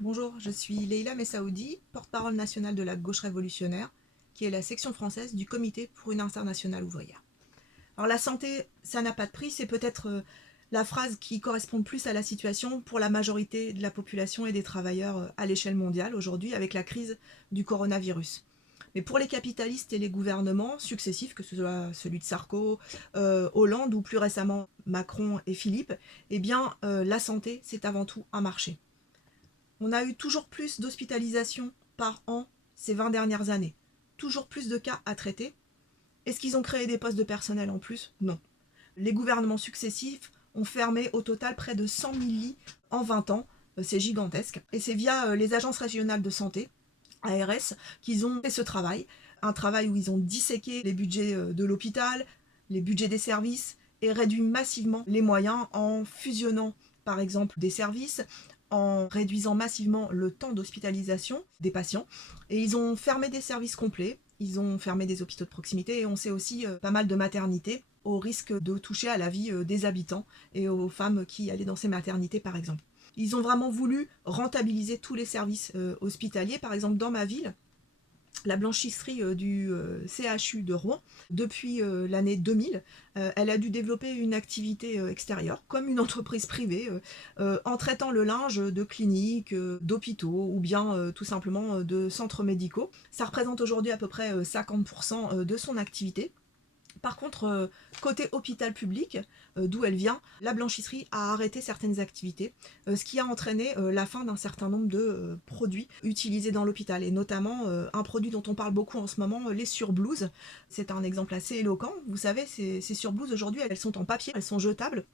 Bonjour, je suis Leïla Messaoudi, porte-parole nationale de la gauche révolutionnaire, qui est la section française du Comité pour une internationale ouvrière. Alors la santé, ça n'a pas de prix, c'est peut-être la phrase qui correspond le plus à la situation pour la majorité de la population et des travailleurs à l'échelle mondiale aujourd'hui avec la crise du coronavirus. Mais pour les capitalistes et les gouvernements successifs, que ce soit celui de Sarko, Hollande ou plus récemment Macron et Philippe, eh bien la santé, c'est avant tout un marché. On a eu toujours plus d'hospitalisations par an ces 20 dernières années. Toujours plus de cas à traiter. Est-ce qu'ils ont créé des postes de personnel en plus? Non. Les gouvernements successifs ont fermé au total près de 100 000 lits en 20 ans. C'est gigantesque. Et c'est via les agences régionales de santé, ARS, qu'ils ont fait ce travail. Un travail où ils ont disséqué les budgets de l'hôpital, les budgets des services et réduit massivement les moyens en fusionnant par exemple des services, en réduisant massivement le temps d'hospitalisation des patients. Et ils ont fermé des services complets, ils ont fermé des hôpitaux de proximité et on sait aussi pas mal de maternités au risque de toucher à la vie des habitants et aux femmes qui allaient dans ces maternités par exemple. Ils ont vraiment voulu rentabiliser tous les services hospitaliers. Par exemple, dans ma ville, la blanchisserie du CHU de Rouen, depuis l'année 2000, elle a dû développer une activité extérieure, comme une entreprise privée, en traitant le linge de cliniques, d'hôpitaux ou bien tout simplement de centres médicaux. Ça représente aujourd'hui à peu près 50% de son activité. Par contre, côté hôpital public, d'où elle vient, la blanchisserie a arrêté certaines activités, ce qui a entraîné la fin d'un certain nombre de produits utilisés dans l'hôpital, et notamment un produit dont on parle beaucoup en ce moment, les surblouses. C'est un exemple assez éloquent. Vous savez, ces surblouses aujourd'hui, elles sont en papier, elles sont jetables.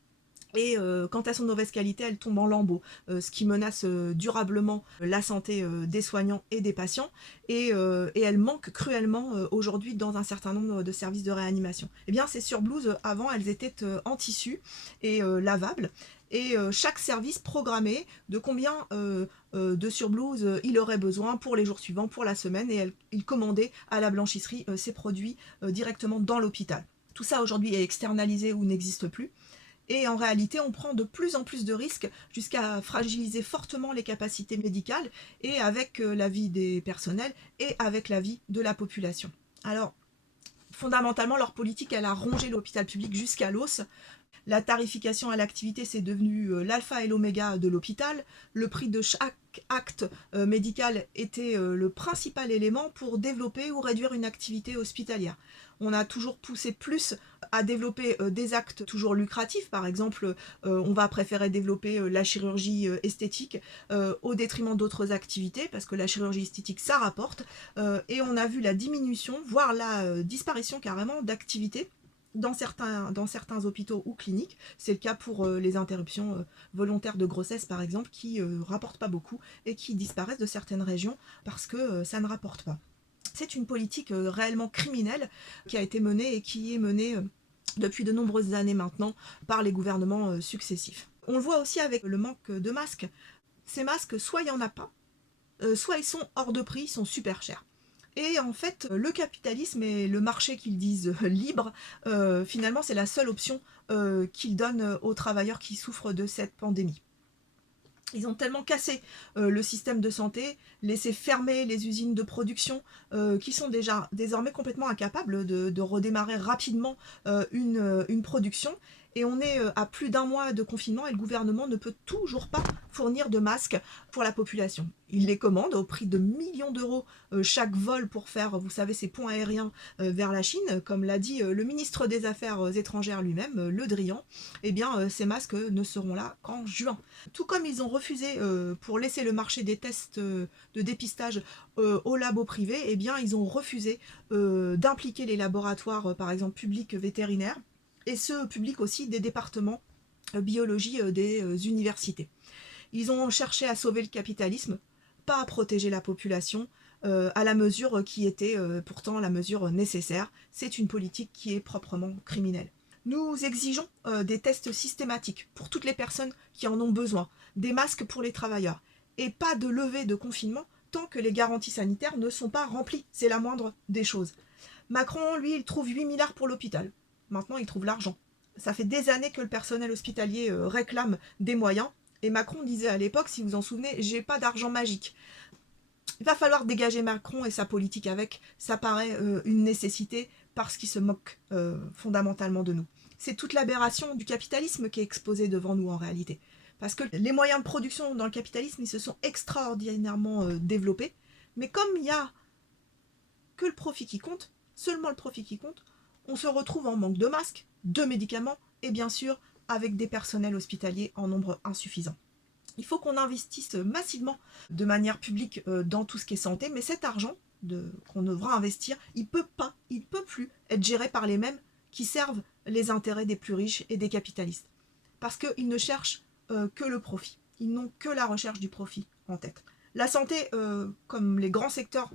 Et quand elles sont de mauvaise qualité, elles tombent en lambeaux, ce qui menace durablement la santé des soignants et des patients. Et elles manquent cruellement aujourd'hui dans un certain nombre de services de réanimation. Eh bien, ces surblouses, avant, elles étaient en tissu et lavables. Et chaque service programmait de combien de surblouses il aurait besoin pour les jours suivants, pour la semaine. Et il commandait à la blanchisserie ces produits directement dans l'hôpital. Tout ça aujourd'hui est externalisé ou n'existe plus. Et en réalité, on prend de plus en plus de risques jusqu'à fragiliser fortement les capacités médicales et avec la vie des personnels et avec la vie de la population. Alors, fondamentalement, leur politique, elle a rongé l'hôpital public jusqu'à l'os. La tarification à l'activité, c'est devenu l'alpha et l'oméga de l'hôpital. Le prix de chaque acte médical était le principal élément pour développer ou réduire une activité hospitalière. On a toujours poussé plus à développer des actes toujours lucratifs. Par exemple, on va préférer développer la chirurgie esthétique au détriment d'autres activités, parce que la chirurgie esthétique, ça rapporte. Et on a vu la diminution, voire la disparition carrément d'activités dans certains hôpitaux ou cliniques. C'est le cas pour les interruptions volontaires de grossesse, par exemple, qui rapportent pas beaucoup et qui disparaissent de certaines régions parce que ça ne rapporte pas. C'est une politique réellement criminelle qui a été menée et qui est menée depuis de nombreuses années maintenant par les gouvernements successifs. On le voit aussi avec le manque de masques. Ces masques, soit il n'y en a pas, soit ils sont hors de prix, ils sont super chers. Et en fait, le capitalisme et le marché qu'ils disent libre, finalement, c'est la seule option qu'ils donnent aux travailleurs qui souffrent de cette pandémie. Ils ont tellement cassé le système de santé, laissé fermer les usines de production, qui sont déjà désormais complètement incapables de redémarrer rapidement une production. Et on est à plus d'un mois de confinement et le gouvernement ne peut toujours pas fournir de masques pour la population. Il les commande au prix de millions d'euros chaque vol pour faire, vous savez, ces ponts aériens vers la Chine, comme l'a dit le ministre des Affaires étrangères lui-même, Le Drian. Eh bien, ces masques ne seront là qu'en juin. Tout comme ils ont refusé pour laisser le marché des tests de dépistage aux labos privés, eh bien ils ont refusé d'impliquer les laboratoires, par exemple publics vétérinaires, et ceux publics aussi des départements biologie des universités. Ils ont cherché à sauver le capitalisme, pas à protéger la population, à la mesure qui était pourtant la mesure nécessaire. C'est une politique qui est proprement criminelle. Nous exigeons des tests systématiques pour toutes les personnes qui en ont besoin, des masques pour les travailleurs, et pas de levée de confinement tant que les garanties sanitaires ne sont pas remplies. C'est la moindre des choses. Macron, lui, il trouve 8 milliards pour l'hôpital. Maintenant, il trouve l'argent. Ça fait des années que le personnel hospitalier réclame des moyens. Et Macron disait à l'époque, si vous en souvenez, j'ai pas d'argent magique. Il va falloir dégager Macron et sa politique avec, ça paraît une nécessité parce qu'il se moque fondamentalement de nous. C'est toute l'aberration du capitalisme qui est exposée devant nous en réalité. Parce que les moyens de production dans le capitalisme, ils se sont extraordinairement développés, mais comme il n'y a que le profit qui compte, seulement le profit qui compte, on se retrouve en manque de masques, de médicaments et bien sûr avec des personnels hospitaliers en nombre insuffisant. Il faut qu'on investisse massivement de manière publique dans tout ce qui est santé, mais cet argent qu'on devra investir, il peut plus être géré par les mêmes qui servent les intérêts des plus riches et des capitalistes. Parce qu'ils ne cherchent que le profit. Ils n'ont que la recherche du profit en tête. La santé, comme les grands secteurs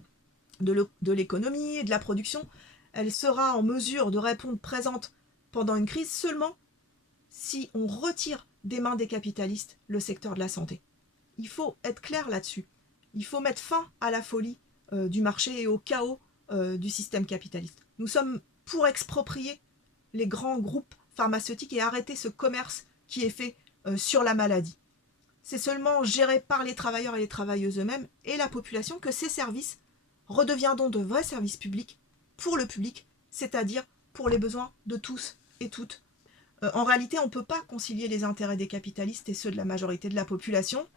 de l'économie et de la production, elle sera en mesure de répondre présente pendant une crise seulement si on retire des mains des capitalistes le secteur de la santé. Il faut être clair là-dessus. Il faut mettre fin à la folie du marché et au chaos du système capitaliste. Nous sommes pour exproprier les grands groupes pharmaceutiques et arrêter ce commerce qui est fait sur la maladie. C'est seulement géré par les travailleurs et les travailleuses eux-mêmes et la population que ces services redeviendront de vrais services publics pour le public, c'est-à-dire pour les besoins de tous et toutes. En réalité, on ne peut pas concilier les intérêts des capitalistes et ceux de la majorité de la population.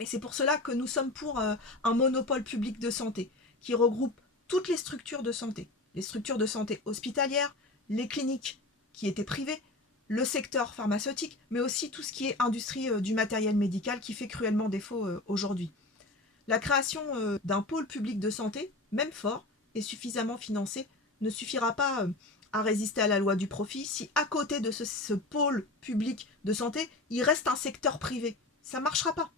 Et c'est pour cela que nous sommes pour un monopole public de santé qui regroupe toutes les structures de santé. Les structures de santé hospitalières, les cliniques qui étaient privées, le secteur pharmaceutique, mais aussi tout ce qui est industrie du matériel médical qui fait cruellement défaut aujourd'hui. La création d'un pôle public de santé, même fort et suffisamment financé, ne suffira pas à résister à la loi du profit si à côté de ce pôle public de santé, il reste un secteur privé. Ça ne marchera pas.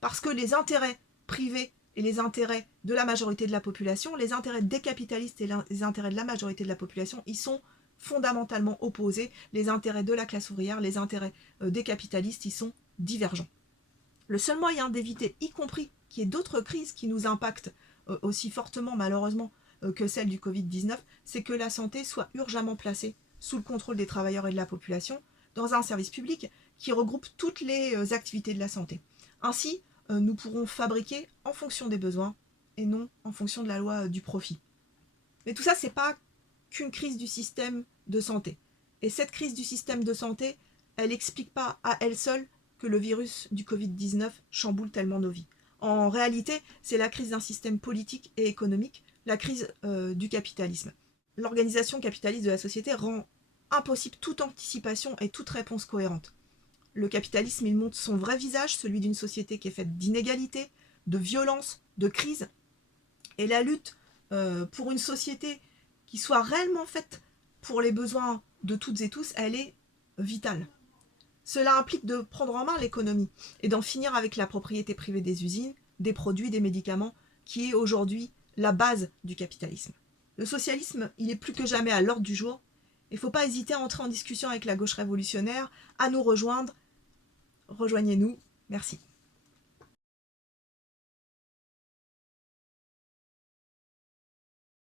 Parce que les intérêts privés et les intérêts de la majorité de la population, les intérêts des capitalistes et les intérêts de la majorité de la population, ils sont fondamentalement opposés. Les intérêts de la classe ouvrière, les intérêts des capitalistes, ils sont divergents. Le seul moyen d'éviter, y compris qu'il y ait d'autres crises qui nous impactent aussi fortement malheureusement que celle du Covid-19, c'est que la santé soit urgemment placée sous le contrôle des travailleurs et de la population dans un service public qui regroupe toutes les activités de la santé. Ainsi, nous pourrons fabriquer en fonction des besoins et non en fonction de la loi du profit. Mais tout ça, c'est pas qu'une crise du système de santé. Et cette crise du système de santé, elle n'explique pas à elle seule que le virus du Covid-19 chamboule tellement nos vies. En réalité, c'est la crise d'un système politique et économique, la crise du capitalisme. L'organisation capitaliste de la société rend impossible toute anticipation et toute réponse cohérente. Le capitalisme, il montre son vrai visage, celui d'une société qui est faite d'inégalités, de violence, de crise. Et la lutte pour une société qui soit réellement faite pour les besoins de toutes et tous, elle est vitale. Cela implique de prendre en main l'économie et d'en finir avec la propriété privée des usines, des produits, des médicaments, qui est aujourd'hui la base du capitalisme. Le socialisme, il est plus que jamais à l'ordre du jour. Il ne faut pas hésiter à entrer en discussion avec la gauche révolutionnaire, à nous rejoindre. Rejoignez-nous. Merci.